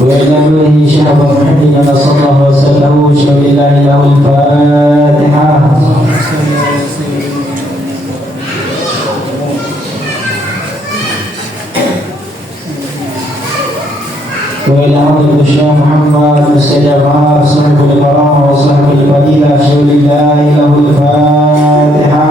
وإلى نوره شرف محمدنا صلى الله عليه وسلم وشهد الله له الفاتحة. وإلى عبد الشيخ محمد مستجاب صاحب الكرامة وصاحب الفضيلة شهد الله له الفاتحة.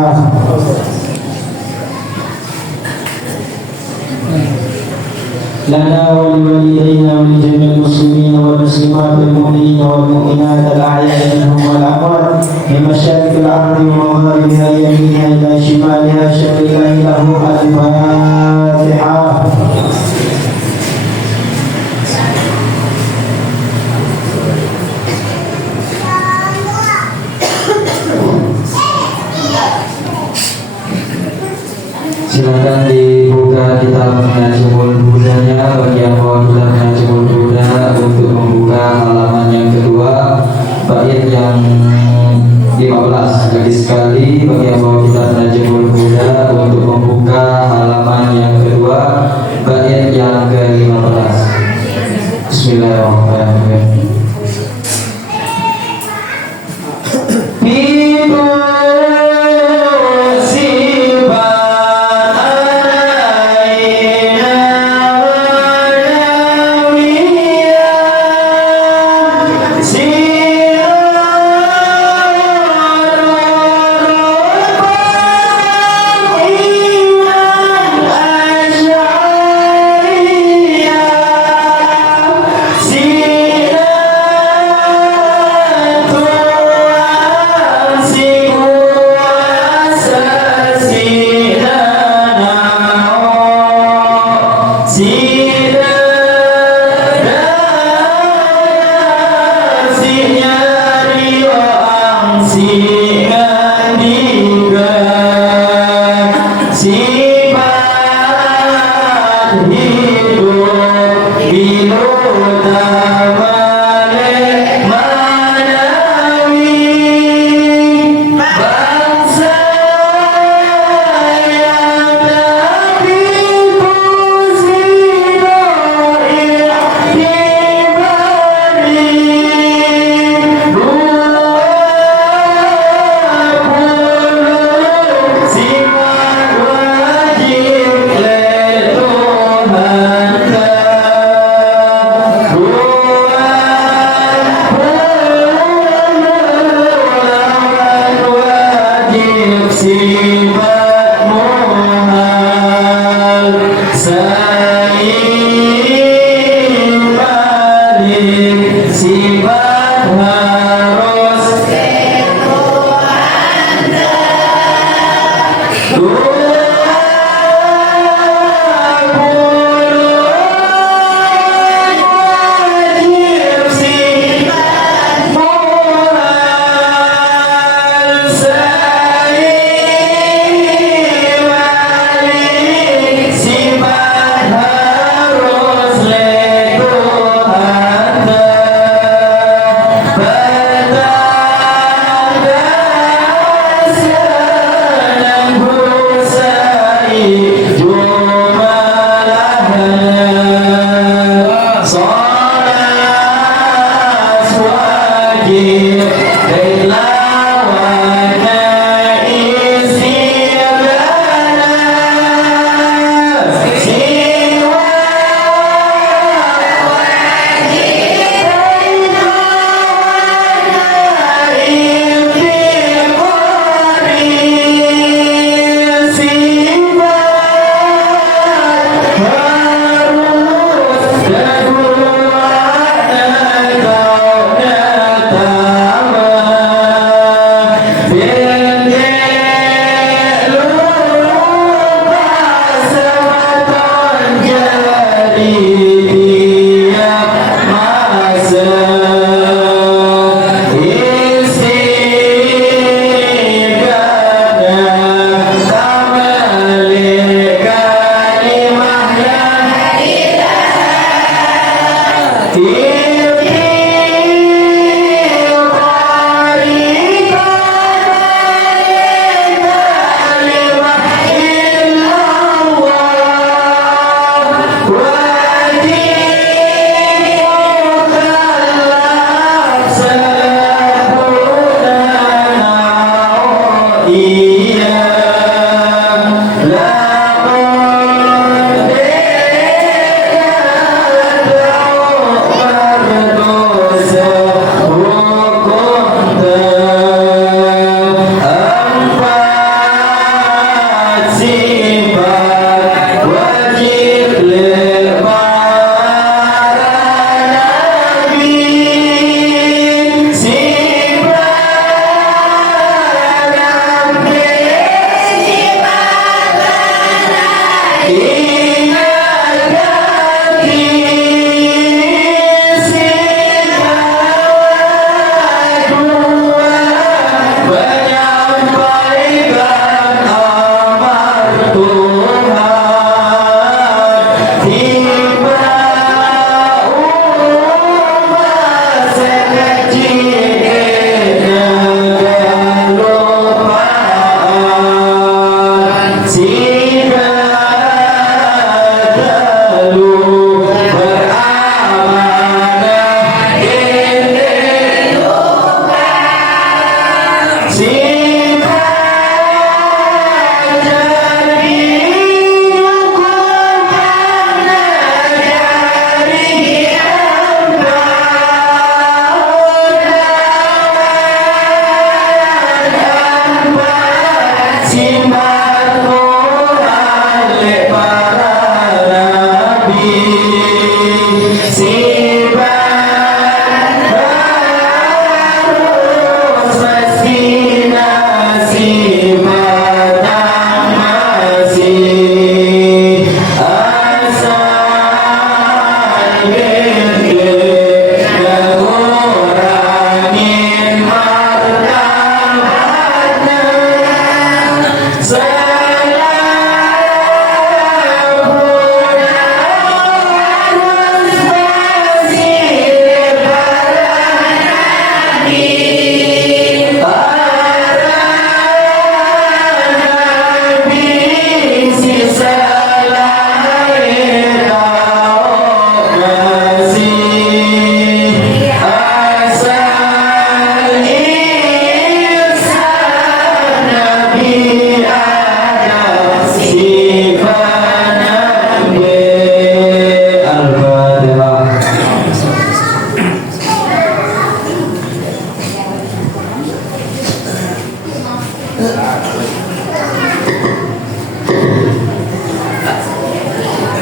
لنا ولوالدينا ولجميع المسلمين والمسلمات والمؤمنين والمؤمنات الأحياء منهم والأموات من مشارق الأرض ومغاربها يمينها إلى شمالها شهد الله له الفاتحة. Silakan dibuka kitabnya Jumul Budanya bagi yang bawa kitabnya Jumul Buddha untuk membuka halaman yang kedua bait yang 15. Lagi sekali bagi yang bawa kitabnya Jumul Buddha untuk membuka halaman yang kedua bait yang ke-15. Bismillahirrahmanirrahim.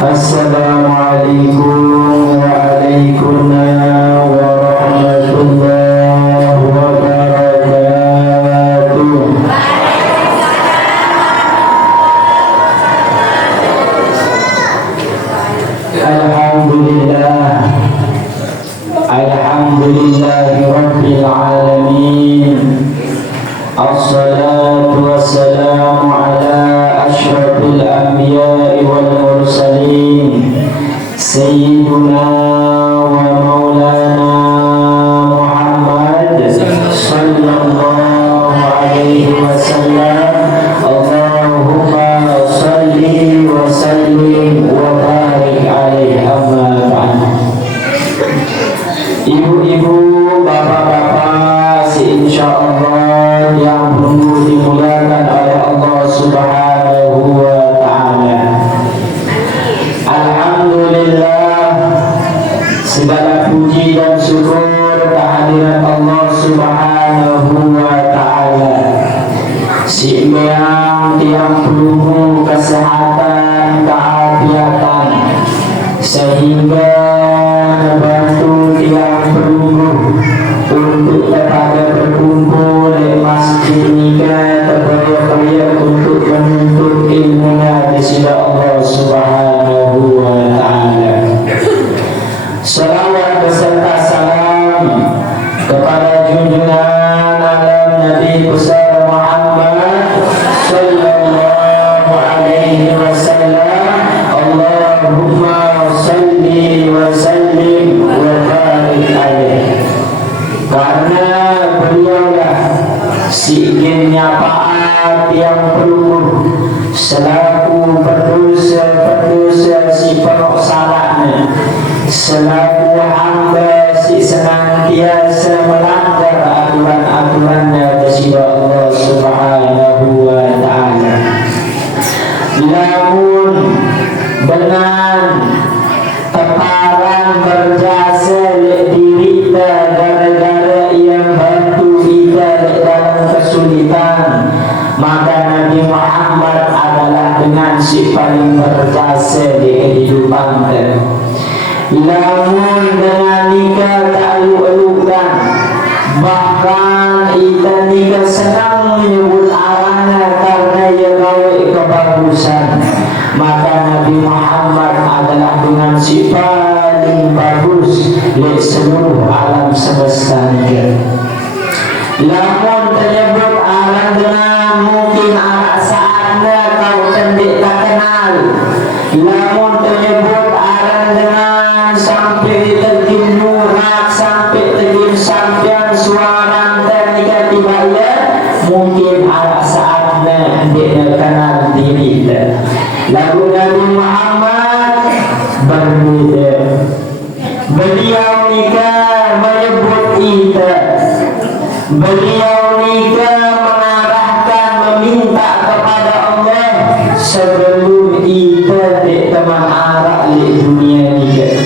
Assalamualaikum warahmatullahi wabarakatuh. Alhamdulillahi rabbil alamin. Assalatu wassalamu ala asyrafil anbiya'i wal mursalin Sayyiduna wa maulana Muhammad sallallahu alaihi wasallam. Allahumma salli wa sallim wa barik alaihi, amma ba'd. Ibu-ibu, bapak-bapak, insyaallah yang perlu dimuliakan oleh Allah Subhanahu wa ta'ala. Alhamdulillah, segala puji dan syukur kehadirat Allah Subhanahu wa ta'ala. Yang perlu kesehatan, keafiatan, sehingga membantu yang perlu untuk kepada berkumpul di masjid nikah terperiak-periak untuk menuntut ilmunya di sisi Allah Subhanahu wa ta'ala. Salawat beserta salam kepada junjungan alam Nabi besar Muhammad sallallahu alaihi wasallam. Allahumma salli wa sallim wa barik alaihi. Karena beliaulah si ingin nyafaat yang perlu selaku pendosa si penuh salahnya, selaku hamba si senantiasa melanggar aturan-aturannya dari Allah Subhanahu wa ta'ala. Namun dengan teparan berjasa diri kita gara-gara yang bantu kita dalam kesulitan, maka Nabi Muhammad adalah dengan si paling berjasa di kehidupan kita. Namun dengan nikah tak elok-elokkan, bahkan kita nikah senang menyebut arahnya karena ia gawe kebagusan, maka Nabi Muhammad adalah dengan si paling bagus di seluruh alam semesta ini. Namun tersebut alam dengan mungkin anak saatnya kau cantik tak kenal. Namun tersebut alam dengan sampai terjun nurak, sampai terjun sampian suara ternika tiba-tiba, mungkin anak saatnya dia kenal diri kita. Lalu Nabi Muhammad berbeda. Beliau nikah menyebut kita. Beliau nikah mengarahkan, meminta kepada Allah sebelum kita teman arah di dunia nikah.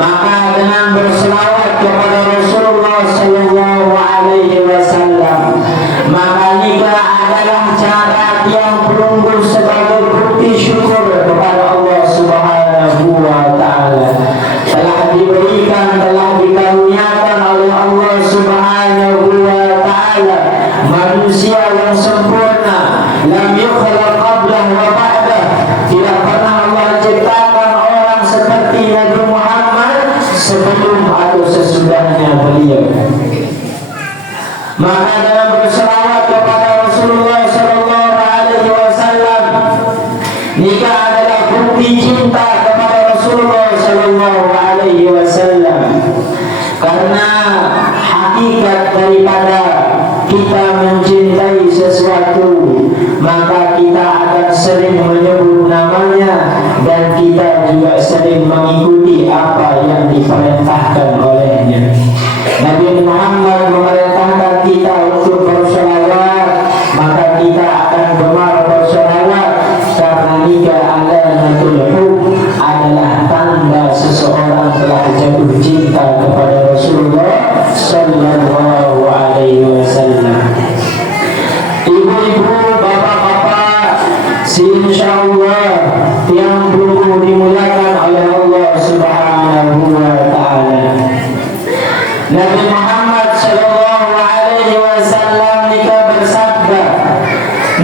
Maka dengan berselawat kepada Rasulullah sallallahu alaihi wasallam, maka nikah adalah cara yang perunggu sebagai bukti syukur kepada Allah Subhanahu wa ta'ala. Telah diberikan, telah dikaruniakan oleh Allah Subhanahu wa ta'ala manusia yang sempurna, lam yukhlaq qablah wa ba'dah. Tidak pernah Allah ciptakan orang seperti Nabi Muhammad sebelum atau sesudahnya beliau. Maka dalam berselawat kepada Rasulullah sallallahu alaihi wasallam, nikah adalah bukti cinta kepada Rasulullah sallallahu alaihi wasallam. Karena hakikat daripada kita mencintai sesuatu, maka kita akan sering menyebut namanya dan kita juga sering mengikuti apa yang diperintahkan olehnya. Nabi Muhammad memerintahkan kita untuk bersolawat, maka kita akan gemar bersolawat. Karena nikah alamatul hub adalah tanda seseorang telah jatuh cinta kepada Rasulullah sallallahu alaihi wasallam. Ibu-ibu, bapak-bapak, insyaallah yang perlu dimuliakan oleh Allah Subhanahu wa taala. Nabi Muhammad sallallahu alaihi wasallam nikah bersabda,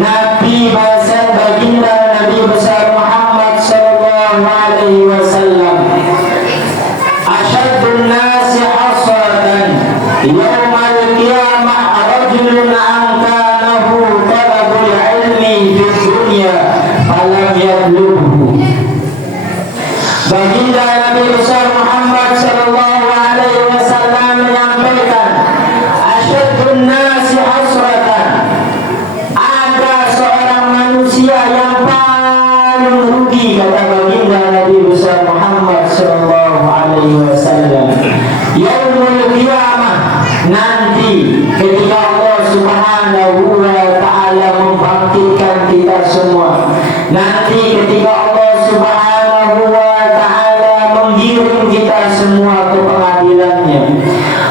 Nabi bahasa baginda Nabi besar Muhammad sallallahu alaihi wasallam, asyadun nasi hasratan yaumal qiyamah rajulun amkanahu talabul ilmi fid dunya falam yablughu. Baginda Nabi besar Muhammad sallallahu alaihi wasallam menyampaikan, asyadun nasi hasratan, ada seorang manusia yang paling rugi, kata baginda Nabi besar Muhammad sallallahu alaihi wasallam, yaumul qiyamah, nanti ketika Allah Subhanahu wa taala membangkitkan kita semua, nanti ketika Allah Subhanahu wa taala menggiring kita semua ke pengadilannya,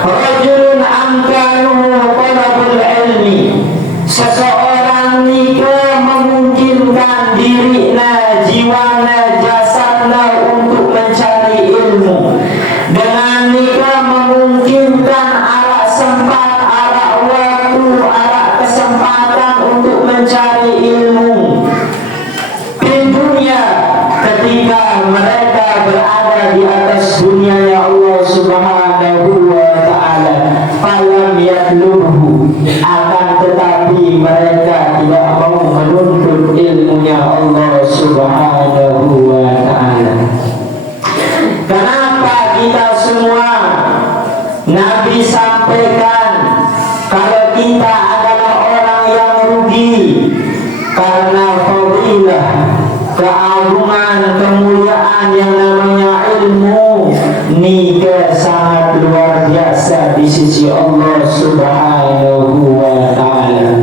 rajulun amkanuhu talabul ilmi, seseorang nikah memungkinkan dirinya, jiwana, jasadnya untuk mencari ilmu. Dengan nikah memungkinkan arak sempat, arak waktu, arak kesempatan untuk mencari ilmu di dunia ketika mereka berada di atas dunia ya Allah Subhanahu wa taala. Falam yatlubhu, akan tetapi mereka tidak mau menuntut ilmunya Allah Subhanahu wa taala. Kenapa kita semua Nabi sampaikan kalau kita adalah orang yang rugi? Karena fadilah, keagungan, kemuliaan yang namanya ilmu nikah sangat luar biasa di sisi Allah Subhanahu wa taala.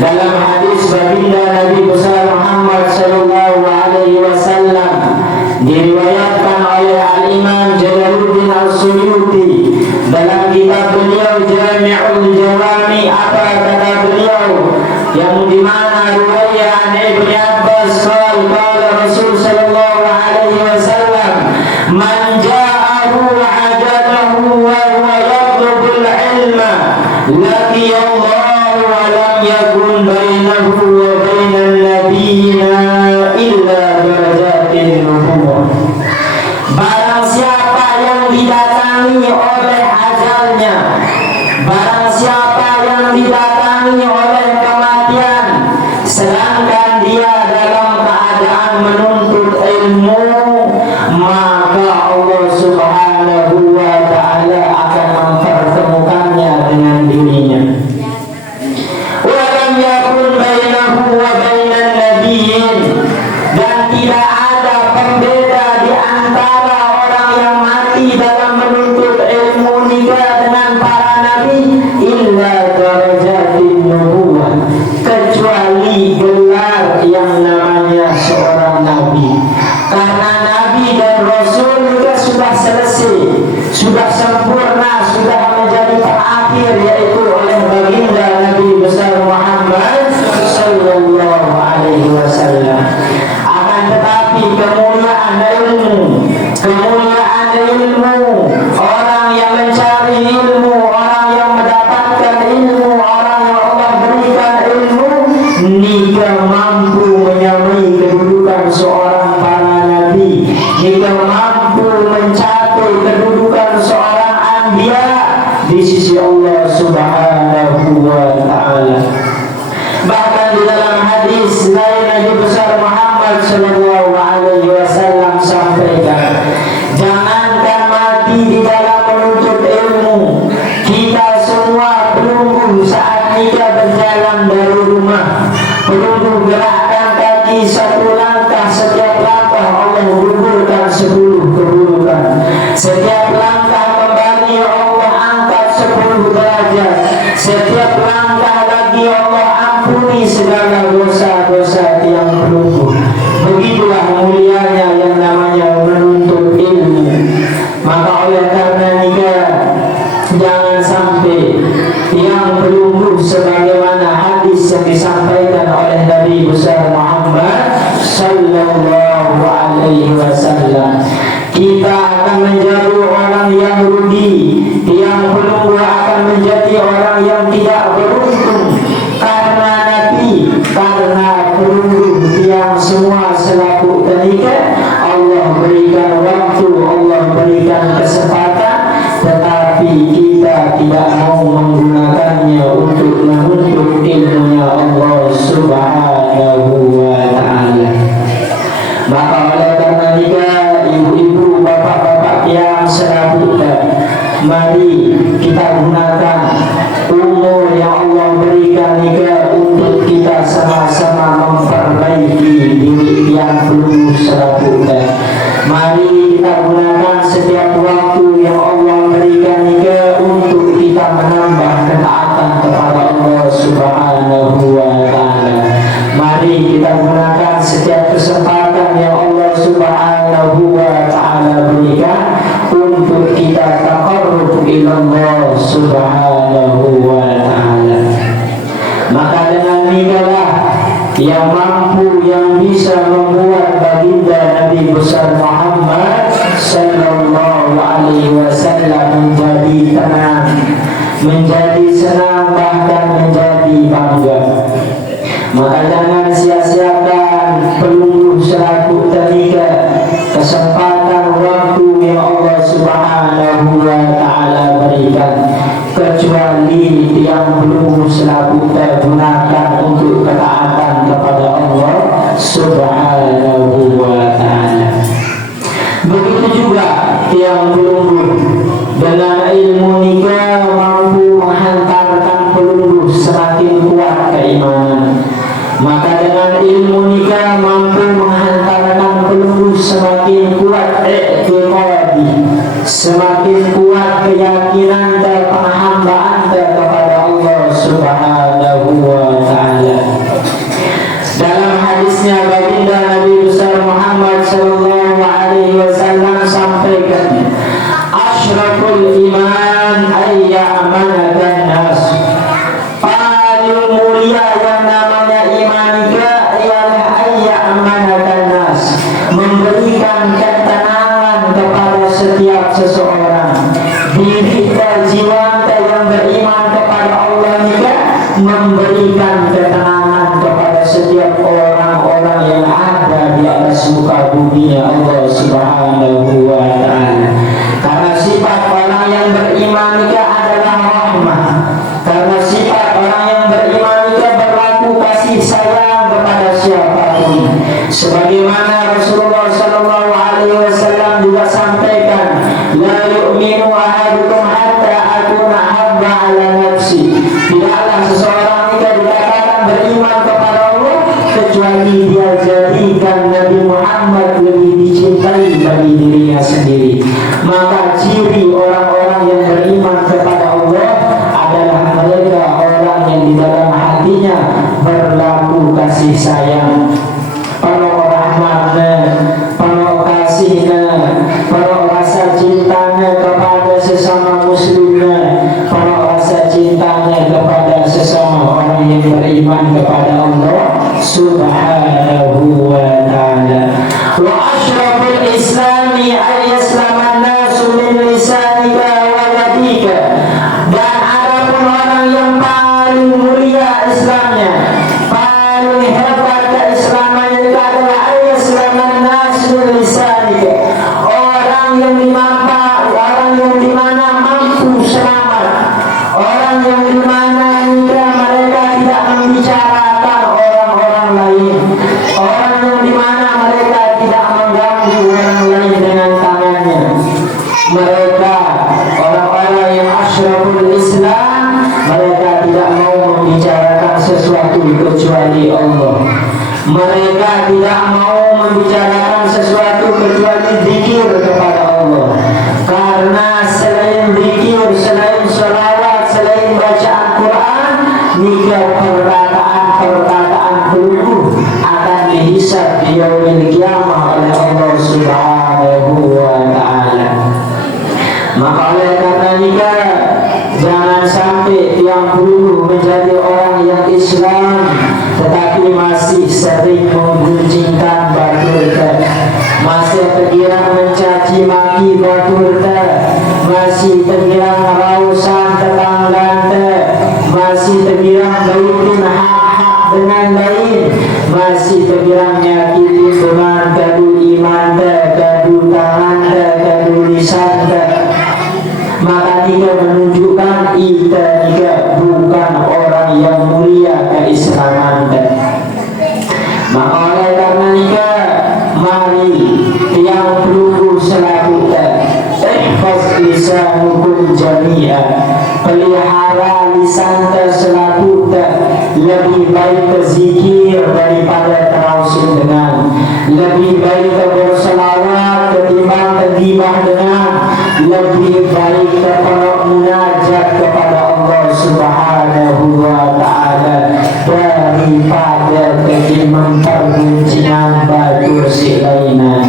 Dalam hadis baginda Nabi besar Muhammad sallallahu alaihi wasallam diriwayatkan oleh Al-Imam Jalaluddin As-Suyuti dalam kitab beliau Jami'ul Jawami, apa kata beliau, yang dimana riwayat Ibnu Abbas qala Rasul sallallahu alaihi wasallam, man ja'ahu hajatahu wa huwa yatlubul ilma laqiyallahu wa lam yakun bainahu wa bainan nabiyina illa darajatin nubuwwah. Barang siapa yang didatangi oleh ajalnya, barang siapa yang didatangi oleh kematian, sedangkan dia dalam keadaan menuntut ilmu, maka Allah Subhanahu wa taala akan mempertemukannya dengan dirinya. Wa lam yakun bainahu wa bainan nabiyyin, dan tidak ada pembeda di antara orang yang mati dalam menuntut ilmu nikah dengan para nabi, illa darajatin nubuwwah, kecuali gelar yang namanya seorang nabi. Karena nabi dan rasul juga sudah selesai, sudah sempurna, sudah menjadi terakhir, yaitu oleh baginda Nabi besar Muhammad sallallahu alaihi wasallam. Akan tetapi kemuliaan ilmu, kemuliaan ilmu, orang yang mencari ilmu, orang yang mendapatkan ilmu, orang yang Allah berikan ilmu, nikah mampu menyamai kedudukan seorang para nabi, nikah mampu mencapai kedudukan seorang anbiya di sisi Allah Subhanahu wa taala. Bahkan di dalam hadis lain Nabi besar Muhammad sallallahu alaihi wasallam sampaikan, jangankan mati di dalam menuntut ilmu, kita semua pelunggu saat nikah berjalan dari rumah, pelunggu gerakkan kaki satu langkah, setiap langkah Allah gugurkan 10 keburukan, setiap langkah kembali Allah angkat 10 derajat, setiap langkah lagi Allah ampuni segala dosa-dosa yang pelunggu. Begitulah mulia peluru selaku mari kita gunakan setiap waktu yang Allah berikan untuk kita menambah ketaatan kepada Allah Subhanahu wa Ta'ala. Mari kita gunakan setiap kesempatan yang Allah Subhanahu wa Ta'ala berikan untuk kita taqarrub ila Allah Subhanahu wa Ta'ala. Maka dengan inilah yang mampu, yang bisa membuat baginda Nabi besar Muhammad sallallahu alaihi wasallam menjadi tenang, menjadi senang, bahkan menjadi bangga. Maka jangan sia-siakan peluru selaku tenaga, kesempatan waktu yang Allah Subhanahu wa Ta'ala berikan, kecuali yang belum selaku tergunakan untuk ketaatan kepada Allah Subhanahu wa Ta'ala. Begitu juga yang belum dengan ilmu nikah mampu menghantarkan peluru semakin kuat keimanan. Maka dengan ilmu nikah mampu menghantarkan peluru semakin kuat i'tiqadi, semakin kuat keyakinan dan penghambaan kepada Allah Subhanahu wa Ta'ala. Dalam hadisnya baginda Nabi besar Muhammad sallallahu alaihi wasallam sampaikan, asyraful iman ayyamanakan nas. Paling mulia yang namanya iman ialah ayyamanakan nas, memberikan ketenangan kepada setiap seseorang. Diri dan jiwa yang beriman kepada Allah juga memberikan ketenangan kepada setiap orang-orang yang ada di atas muka bumi Allah Subhanahu wa Ta'ala. Karena sifat orang yang beriman juga adalah rahmah. Karena sifat orang yang beriman juga berlaku kasih sayang kepada siapapun. Sebagaimana Rasulullah sallallahu alaihi wasallam juga sampaikan, la yu'minu ahadukum hatta akuna habba ala nafsi. Tidaklah seseorang itu dikatakan beriman kepada Allah kecuali dia jadikan Nabi Muhammad lebih dicintai bagi dirinya sendiri. Maka ciri orang-orang yang beriman kepada Allah adalah mereka orang yang di dalam hatinya berlaku kasih sayang, penuh rahmatnya, penuh kasihnya, penuh rasa cintanya kepada sesama muslimnya, penuh rasa cintanya kepada sesama orang yang beriman kepada Allah Subhanahu wa Ta'ala. Wa asyraful islami ayyaslaman nasu min lisanika wa yadika. Dan adapun orang yang paling mulia Islamnya, paling hebat keislamannya itu adalah ayyaslaman nasu min lisanika. Orang yang dimana mampu selamat, orang yang dimana mereka tidak membicarakan orang-orang lain, orang yang dimana mereka tidak mengganggu orang lain dengan tangannya. Mereka orang-orang yang asyraful Islam, mereka tidak mau membicarakan sesuatu kecuali Allah. Mereka tidak mau membicarakan sesuatu kecuali zikir kepada Allah. Karena selain zikir, selain sholawat, selain bacaan Quran, jika perkataan peluru akan dihisab di yaumil qiyamah oleh Allah Subhanahu wa Ta'ala. Maka oleh karena nikah, jangan sampai tiang peluru menjadi orang yang Islam tetapi masih sering mengguncingkan batul, masih tergiang mencaci maki batul, masih tergiang rausan tetangga, masih tergiang baikin hak-hak dengan lain, masih tergiang nyakiti dengan kadu iman, kadu tangan, kadu lisan. Maka dia menunjukkan dia bukan orang yang mulia keislaman. Maka oleh karena nikah, mari yang peluru selaku ihfaz lisanukum jami'an, pelihara lisan selaku lebih baik berzikir daripada terausin dengan, lebih baik baik berselawat ketimbang tergibah dengan, lebih baik kepada munajat kepada Allah Subhanahu wa Ta'ala daripada ketimbang perguncingan batu si lainnya.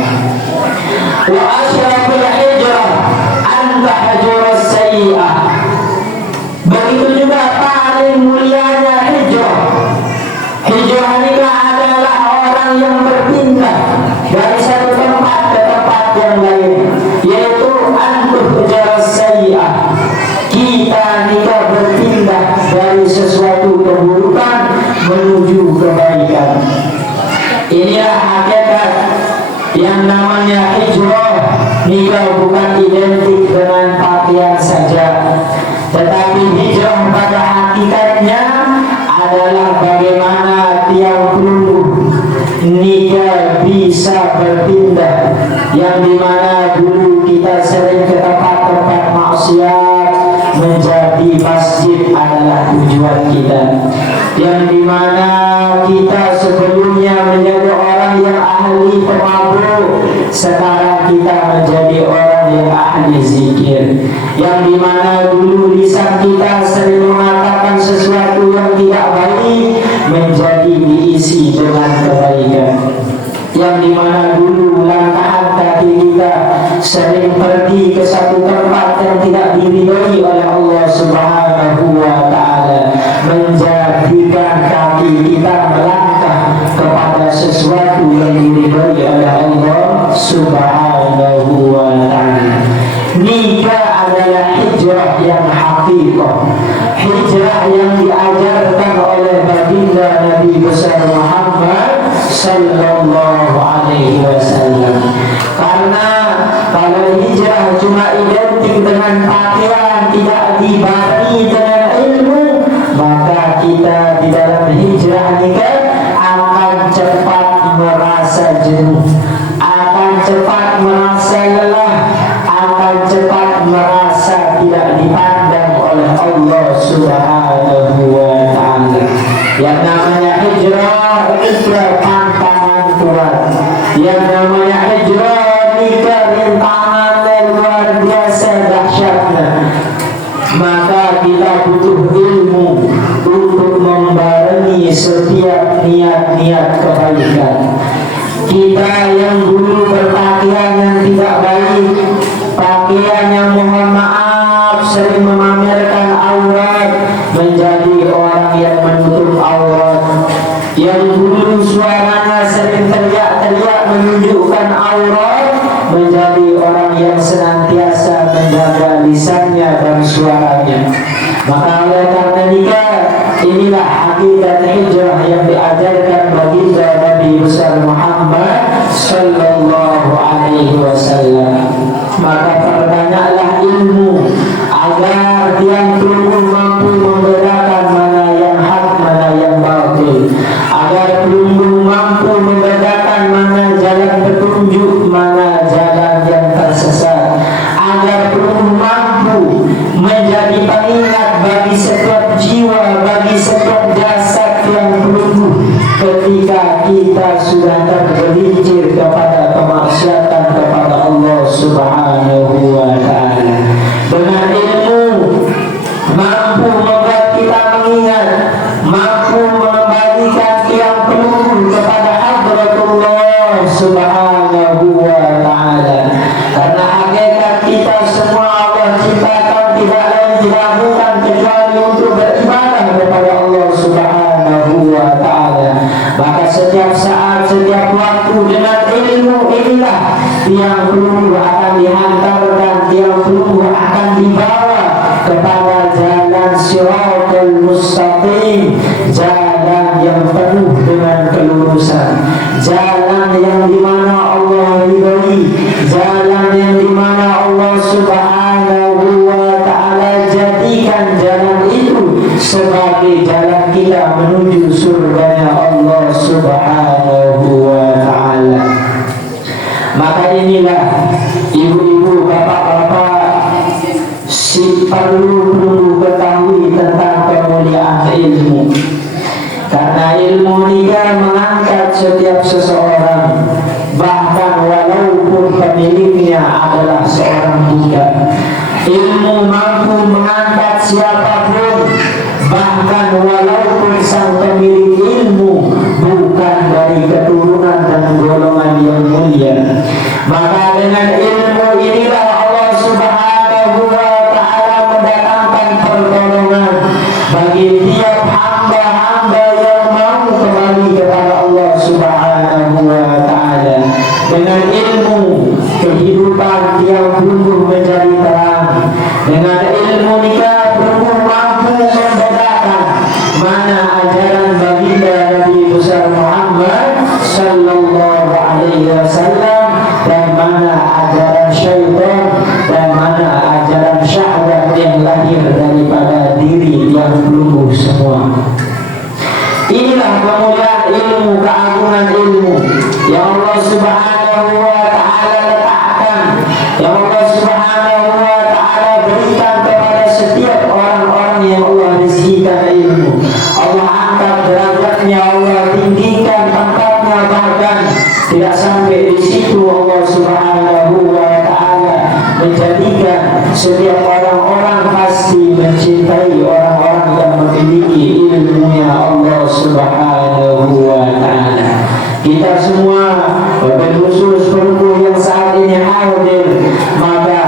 Wa asyraful hijrah anta hajurus sayyi'ah. Begitu juga paling mulianya hijrah. Hijrah ini adalah orang yang berpindah dari satu tempat ke tempat yang lain, yaitu antuh hajurus sayyi'ah. Kita nikah berpindah dari sesuatu keburukan menuju kebaikan. Inilah hakikat yang namanya hijrah. Nikah bukan identik dengan pakaian saja, tetapi hijrah pada hakikatnya adalah bagaimana tiap peluru nikah bisa berpindah, yang dimana dulu kita sering ke tempat-tempat maksiat menjadi masjid adalah tujuan kita, yang dimana kita sebelumnya menjadi orang yang ahli pemabuk, sekarang kita menjadi orang yang ahli zikir, yang dimana dulu lisan kita sering mengatakan sesuatu yang tidak baik menjadi diisi dengan kebaikan, yang dimana dulu langkah kaki kita sering pergi ke satu tempat yang tidak diridhoi oleh Allah Subhanahu wa Ta'ala, menjadikan kaki kita melangkah kepada sesuatu yang diridhoi oleh Allah Subhanahu wa Ta'ala. Nikah adalah hijrah yang hakikah, hijrah yang diajarkan oleh baginda Nabi besar Muhammad sallallahu alaihi wasallam. Karena kalau hijrah cuma identik dengan pakaian, tidak dibarengi dengan ilmu, maka kita di dalam hijrah ini kan akan cepat merasa jenuh, akan cepat merasa lelah, akan cepat merasa tidak dipandang oleh Allah Subhanahu wa Ta'ala. Yang namanya hijrah itu tantangan kuat, yang namanya hijrah nikah rintangan luar biasa dahsyatnya. Maka kita butuh ilmu untuk membarengi setiap niat-niat kebaikan. Kita yang dulu berpakaian yang tidak baik, pakaian yang mohon maaf sering memamerkan aurat, menjadi orang yang menutup aurat. Yang dulu suaranya sering teriak-teriak menunjukkan aurat, menjadi orang yang senantiasa menjaga lisannya dan suaranya. Maka oleh karena nikah, inilah hakikat hijrah yang diajarkan baginda Nabi besar Muhammad sallallahu alaihi wasallam. Maka perbanyaklah ilmu agar tiang peluru mampu membedakan mana yang hak, mana yang batil, agar peluru mampu membedakan mana jalan petunjuk, mana jalan yang tersesat, agar peluru mampu menjadi pengingat bagi setiap jiwa, bagi setiap jasad yang peluru ketika kita sudah tergelincir kepada kemaksiatan kepada Allah Subhanahu wa Ta'ala. Dengan ilmu mampu membuat kita mengingat, mampu mengembalikan tiang peluru kepada hadratullah Subhanahu wa Ta'ala. Karena hakikat kita semua Allah ciptakan tidak lain tidak bukan kecuali untuk beribadah kepada Allah Subhanahu wa Ta'ala. Maka setiap saat, setiap waktu dengan ilmu inilah tiang peluru akan dihantarkan, tiang peluru akan dibawa kepada jalan Shiratal Mustaqim, jalan yang penuh dengan kelurusan, jalan yang dimana Allah ridhoi, jalan yang dimana Allah Subhanahu wa Ta'ala jadikan jalan itu sebagai jalan kita menuju surganya Allah Subhanahu wa Ta'ala. Maka inilah ibu-ibu, bapak-bapak, si perlu ketahui tentang kemuliaan ilmu. Karena ilmu nikah mengangkat setiap seseorang, bahkan malaikat. Ilmu mampu mengangkat siapapun, bahkan walaupun sang pemilik ilmu bukan dari keturunan dan golongan yang mulia. Maka dengan ilmu inilah Allah Subhanahu wa ta'ala mendatangkan pertolongan bagi tiap hamba-hamba yang mau kembali kepada Allah Subhanahu wa ta'ala. Dengan ilmu kehidupan tiap bumbu menjadi terang. Dengan ilmu nikah bumbu mampu membedakan mana ajaran baginda Nabi besar Muhammad sallallahu alaihi wasallam dan mana ajaran syaitan dan mana ajaran syahwat yang lahir daripada diri yang lumpuh semua. Inilah kemuliaan ilmu, keagungan ilmu yang Allah Subhanahu wa ta'ala letakkan, yang Allah Subhanahu wa ta'ala berikan kepada setiap orang-orang yang Allah rezekikan ilmu. Allah angkat derajatnya, Allah tinggikan tempatnya, bahkan tidak sampai di situ Allah Subhanahu wa ta'ala menjadikan setiap orang-orang pasti mencintai orang-orang yang memiliki ilmunya Allah Subhanahu wa ta'ala. Kita semua berkhusus perempuan yang saat ini hadir, maka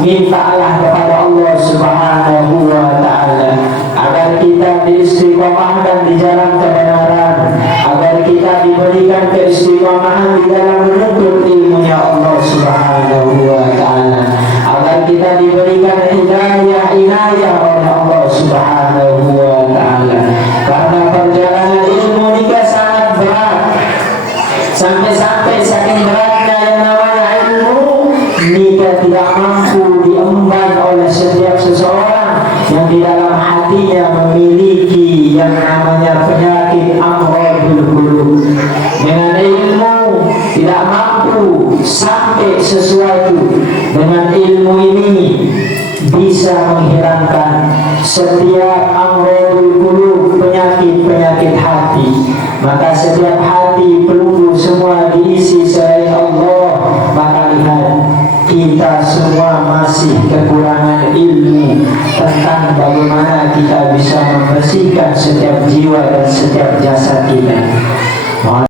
mintalah kepada Allah Subhanahu wa ta'ala agar kita diistiqomahkan di jalan kebenaran, agar kita diberikan keistiqomahan di dalam menuntut ilmunya Allah Subhanahu wa ta'ala, agar kita diberikan hidayah inayah oleh Allah Subhanahu wa ta'ala. Karena perjalanan ilmu nikah sangat berat, sampai-sampai saking beratnya yang namanya ilmu nikah tidak mampu diemban oleh setiap seseorang yang di dalam hatinya memiliki yang namanya penyakit amradul qulub. Dengan ilmu tidak mampu sampai sesuatu. Dengan ilmu ini bisa menghilangkan setiap amradul qulub, penyakit-penyakit hati. Maka setiap hati peluru semua diisi selain Allah, maka lihat kita semua masih kekurangan ilmu tentang bagaimana kita bisa membersihkan setiap jiwa dan setiap jasad kita.